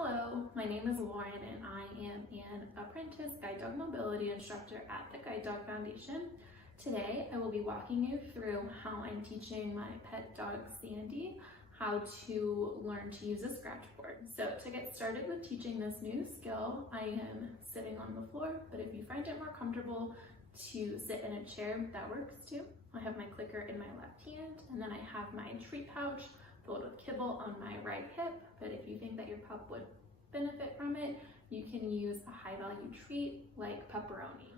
Hello, my name is Lauren and I am an apprentice guide dog mobility instructor at the Guide Dog Foundation. Today I will be walking you through how I'm teaching my pet dog Sandy how to learn to use a scratchboard. So to get started with teaching this new skill, I am sitting on the floor, but if you find it more comfortable to sit in a chair, that works too. I have my clicker in my left hand and then I have my treat pouch filled with kibble on my right hip, but if you think that your pup would benefit from it, you can use a high value treat like pepperoni.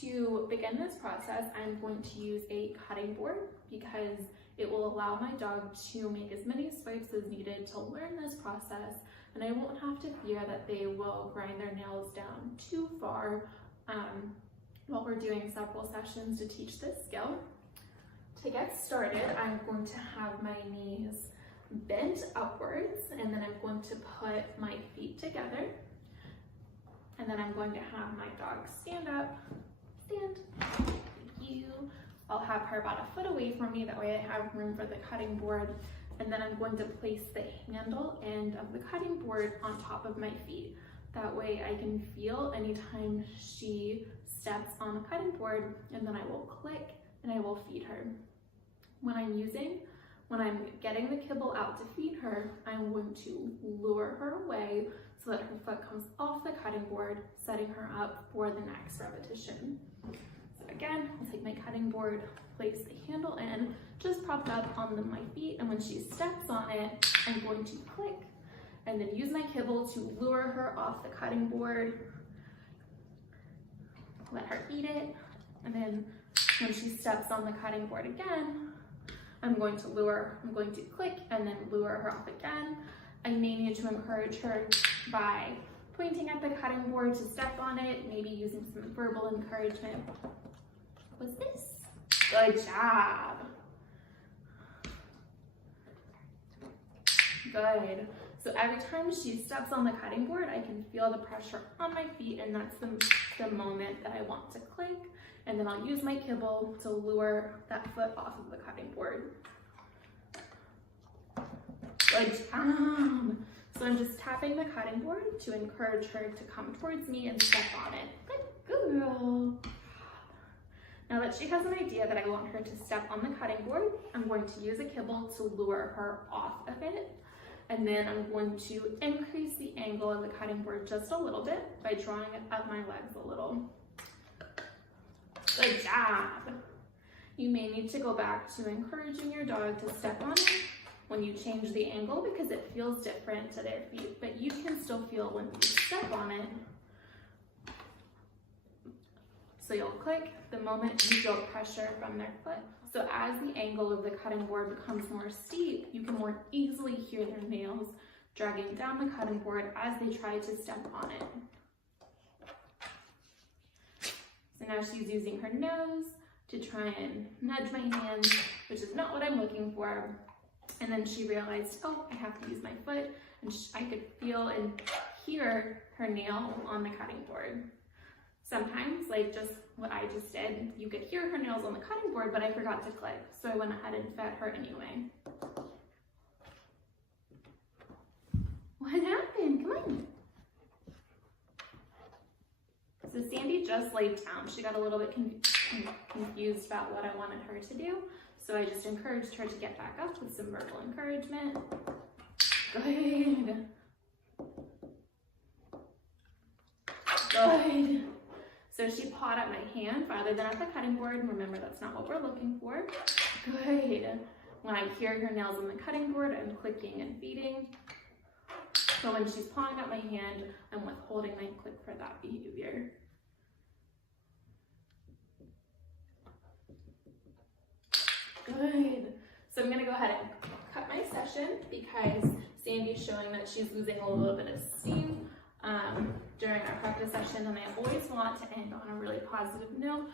To begin this process, I'm going to use a cutting board because it will allow my dog to make as many swipes as needed to learn this process, and I won't have to fear that they will grind their nails down too far while we're doing several sessions to teach this skill. To get started, I'm going to have my knees bent upwards, and then I'm going to put my feet together, and then I'm going to have my dog stand up. Stand. Thank you. I'll have her about a foot away from me, that way I have room for the cutting board, and then I'm going to place the handle end of the cutting board on top of my feet. That way I can feel anytime she steps on the cutting board, and then I will click and I will feed her. When I'm getting the kibble out to feed her, I'm going to lure her away so that her foot comes off the cutting board, setting her up for the next repetition. So again, I'll take my cutting board, place the handle in, just propped up on my feet, and when she steps on it, I'm going to click and then use my kibble to lure her off the cutting board, let her eat it, and then when she steps on the cutting board again, I'm going to click and then lure her off again. I may need to encourage her by pointing at the cutting board to step on it, maybe using some verbal encouragement. What was this? Good job. Good. So every time she steps on the cutting board, I can feel the pressure on my feet, and that's the moment that I want to click. And then I'll use my kibble to lure that foot off of the cutting board. Good job. So I'm just tapping the cutting board to encourage her to come towards me and step on it. Good girl. Now that she has an idea that I want her to step on the cutting board, I'm going to use a kibble to lure her off of it. And then I'm going to increase the angle of the cutting board just a little bit by drawing up my legs a little. Good job. You may need to go back to encouraging your dog to step on it when you change the angle because it feels different to their feet, but you can still feel when you step on it. So you'll click the moment you feel pressure from their foot. So as the angle of the cutting board becomes more steep, you can more easily hear their nails dragging down the cutting board as they try to step on it. So now she's using her nose to try and nudge my hand, which is not what I'm looking for. And then she realized, oh, I have to use my foot, and I could feel and hear her nail on the cutting board. Sometimes, like just what I just did, you could hear her nails on the cutting board, but I forgot to click, so I went ahead and fed her anyway. What happened? Come on. So Sandy just laid down. She got a little bit confused about what I wanted her to do. So I just encouraged her to get back up with some verbal encouragement. Good. Good. So she pawed at my hand rather than at the cutting board. Remember, that's not what we're looking for. Good. When I hear her nails on the cutting board, I'm clicking and feeding. So when she's pawing at my hand, I'm withholding my click for that behavior. Good. So I'm going to go ahead and cut my session because Sandy's showing that she's losing a little bit of steam during our practice session, and I always want to end on a really positive note.